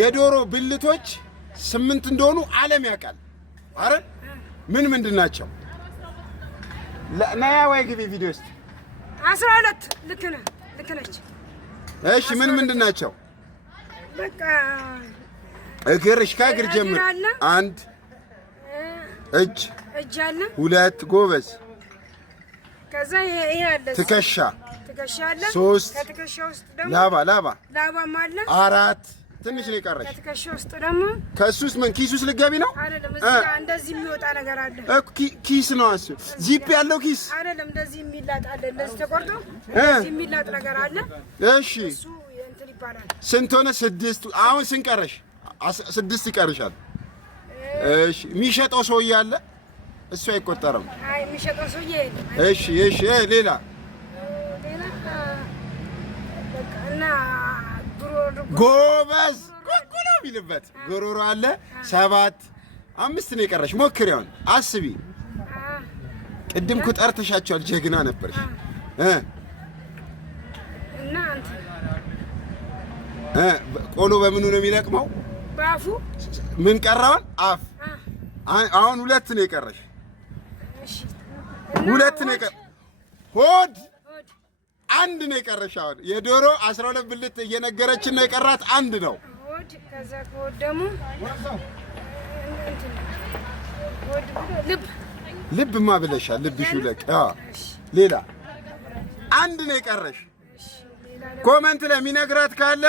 የዶሮ ብልቶች 8 እንደሆኑ ዓለም ያውቃል አይደል? ምን ምንድናቸው? ለናያ ወይ ግቢ ቪዲዮ ውስጥ 12 ልክ ነች። እሺ ምን ምንድናቸው? በቃ እግርሽ ከእግር ጀምር። 1 እጅ አለ፣ 2 ጎበዝ፣ ከዛ ይሄ አለ ትከሻ አለ፣ 3 ከትከሻ ውስጥ ደግሞ ላባም አለ፣ 4 ትንሽ ነው የቀረሽ። ከትከሻ ውስጥ ደግሞ ከሱስ ምን ኪስ ውስጥ ልትገቢ ነው? አይደለም፣ እዚህ ጋር እንደዚህ የሚወጣ ነገር አለ ኪስ ነው እሱ። ዚፕ ያለው ኪስ አይደለም፣ እንደዚህ የሚላጥ አለ፣ እንደዚህ ተቆርጦ እንደዚህ የሚላጥ ነገር አለ። እሺ እሱ እንትን ይባላል። ስንት ሆነ? 6 አሁን ስንት ቀረሽ? 6 ይቀርሻል። እሺ የሚሸጠው ሰውዬ አለ? እሱ አይቆጠርም። አይ የሚሸጠው ሰውዬ የለም። እሺ ሌላ በቃ እና ጎበዝ ጉጉሎ ቢልበት ጎሮሮ አለ። 7 5 ነው የቀረሽ። ሞክሪውን አስቢ። ቅድም እኮ ጠርተሻቸዋል። ጀግና ነበርሽ። እና አንተ ቆሎ በምኑ ነው የሚለቅመው? በአፉ። ምን ቀራውን? አፍ። አሁን 2 ነው የቀረሽ። እሺ 2 ነው የቀረሽ። ሆድ 1 ነው የቀረሽ። አሁን የዶሮ 12 ብልት እየነገረችን ነው የቀራት 1 ነው። ሆድ ከዛ ከሆድ ደግሞ ልብማ ብለሻል። ልብሽ ይለቅ። ሌላ 1 ነው የቀረሽ። ኮመንት ላይ የሚነግራት ካለ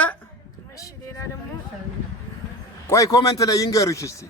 እሺ ሌላ ደግሞ ቆይ ኮመንት ላይ ይንገሩሽ እስቲ።